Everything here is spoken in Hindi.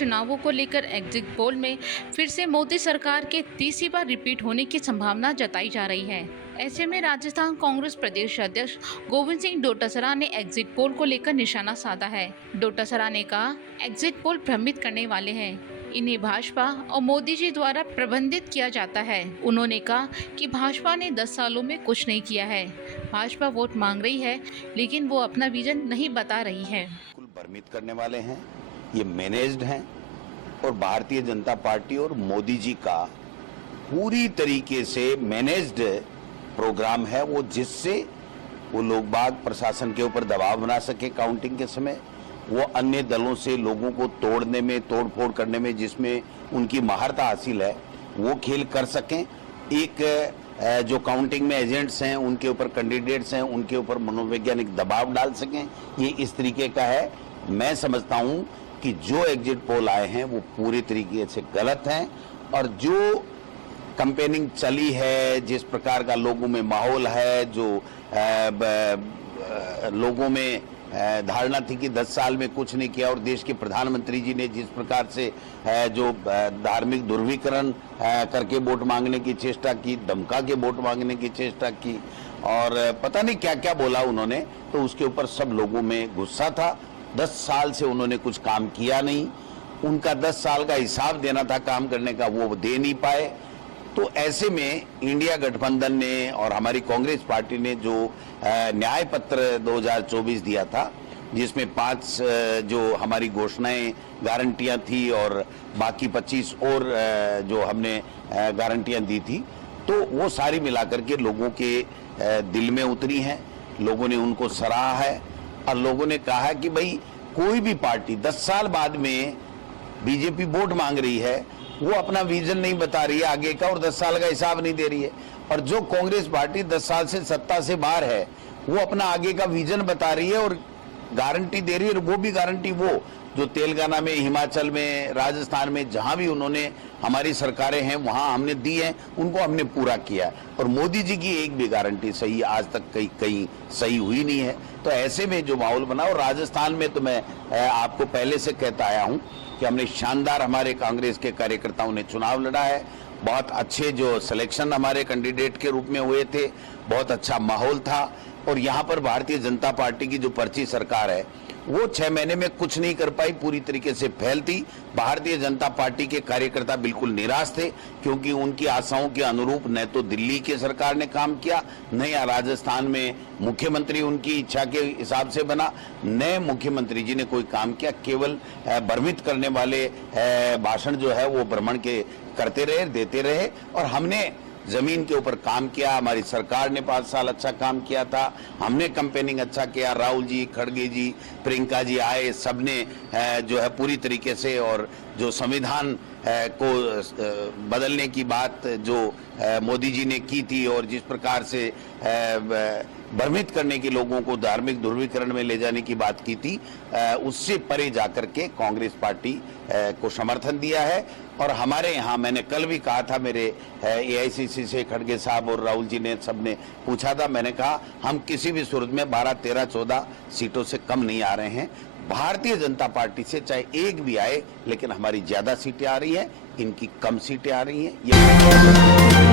चुनावों को लेकर एग्जिट पोल में फिर से मोदी सरकार के तीसरी बार रिपीट होने की संभावना जताई जा रही है। ऐसे में राजस्थान कांग्रेस प्रदेश अध्यक्ष गोविंद सिंह डोटासरा ने एग्जिट पोल को लेकर निशाना साधा है। डोटासरा ने कहा, एग्जिट पोल भ्रमित करने वाले हैं, इन्हें भाजपा और मोदी जी द्वारा प्रबंधित किया जाता है। उन्होंने कहा कि भाजपा ने 10 सालों में कुछ नहीं किया है। भाजपा वोट मांग रही है, लेकिन वो अपना विजन नहीं बता रही है। बिल्कुल भ्रमित करने वाले हैं, ये मैनेज्ड हैं और भारतीय जनता पार्टी और मोदी जी का पूरी तरीके से मैनेज्ड प्रोग्राम है, वो जिससे वो लोग बाग प्रशासन के ऊपर दबाव बना सके काउंटिंग के समय, वो अन्य दलों से लोगों को तोड़ने में, तोड़फोड़ करने में जिसमें उनकी महारत हासिल है, वो खेल कर सकें। एक जो काउंटिंग में एजेंट्स हैं, उनके ऊपर कैंडिडेट्स हैं, उनके ऊपर मनोवैज्ञानिक दबाव डाल सकें, ये इस तरीके का है। मैं समझता हूं कि जो एग्जिट पोल आए हैं वो पूरी तरीके से गलत हैं और जो कैंपेनिंग चली है, जिस प्रकार का लोगों में माहौल है, जो लोगों में धारणा थी कि 10 साल में कुछ नहीं किया और देश के प्रधानमंत्री जी ने जिस प्रकार से जो धार्मिक ध्रुवीकरण करके वोट मांगने की चेष्टा की, धमका के वोट मांगने की चेष्टा की और पता नहीं क्या क्या बोला उन्होंने, तो उसके ऊपर सब लोगों में गुस्सा था। 10 साल से उन्होंने कुछ काम किया नहीं, उनका 10 साल का हिसाब देना था काम करने का, वो दे नहीं पाए। तो ऐसे में इंडिया गठबंधन ने और हमारी कांग्रेस पार्टी ने जो न्याय पत्र 2024 दिया था, जिसमें 5 जो हमारी घोषणाएं गारंटियां थी और बाकी 25 और जो हमने गारंटियां दी थी, तो वो सारी मिलाकर के लोगों के दिल में उतरी हैं, लोगों ने उनको सराहा है और लोगों ने कहा है कि भाई कोई भी पार्टी 10 साल बाद में बीजेपी वोट मांग रही है, वो अपना विजन नहीं बता रही है आगे का और 10 साल का हिसाब नहीं दे रही है, और जो कांग्रेस पार्टी 10 साल से सत्ता से बाहर है वो अपना आगे का विजन बता रही है और गारंटी दे रही है। और वो भी गारंटी वो जो तेलंगाना में, हिमाचल में, राजस्थान में जहां भी उन्होंने हमारी सरकारें हैं वहां हमने दी है, उनको हमने पूरा किया। और मोदी जी की एक भी गारंटी सही आज तक कहीं सही हुई नहीं है। तो ऐसे में जो माहौल बना, और राजस्थान में तो मैं आपको पहले से कहता आया हूं कि हमने शानदार, हमारे कांग्रेस के कार्यकर्ताओं ने चुनाव लड़ा है, बहुत अच्छे जो सिलेक्शन हमारे कैंडिडेट के रूप में हुए थे, बहुत अच्छा माहौल था। और यहाँ पर भारतीय जनता पार्टी की जो पर्ची सरकार है वो 6 महीने में कुछ नहीं कर पाई, पूरी तरीके से फैलती। भारतीय जनता पार्टी के कार्यकर्ता बिल्कुल निराश थे क्योंकि उनकी आशाओं के अनुरूप न तो दिल्ली की सरकार ने काम किया, न या राजस्थान में मुख्यमंत्री उनकी इच्छा के हिसाब से बना, न मुख्यमंत्री जी ने कोई काम किया। केवल भ्रमित करने वाले भाषण जो है वो भ्रमण के करते रहे, देते रहे। और हमने जमीन के ऊपर काम किया, हमारी सरकार ने 5 साल अच्छा काम किया था, हमने कैंपेनिंग अच्छा किया, राहुल जी, खड़गे जी, प्रियंका जी आए, सबने जो है पूरी तरीके से, और जो संविधान को बदलने की बात जो मोदी जी ने की थी और जिस प्रकार से भ्रमित करने के लोगों को धार्मिक ध्रुवीकरण में ले जाने की बात की थी, उससे परे जाकर के कांग्रेस पार्टी को समर्थन दिया है। और हमारे यहाँ, मैंने कल भी कहा था, मेरे AICC से खड़गे साहब और राहुल जी ने सबने पूछा था, मैंने कहा हम किसी भी सूरत में 12, 13, 14 सीटों से कम नहीं आ रहे हैं। भारतीय जनता पार्टी से चाहे एक भी आए, लेकिन हमारी ज्यादा सीटें आ रही हैं, इनकी कम सीटें आ रही हैं। ये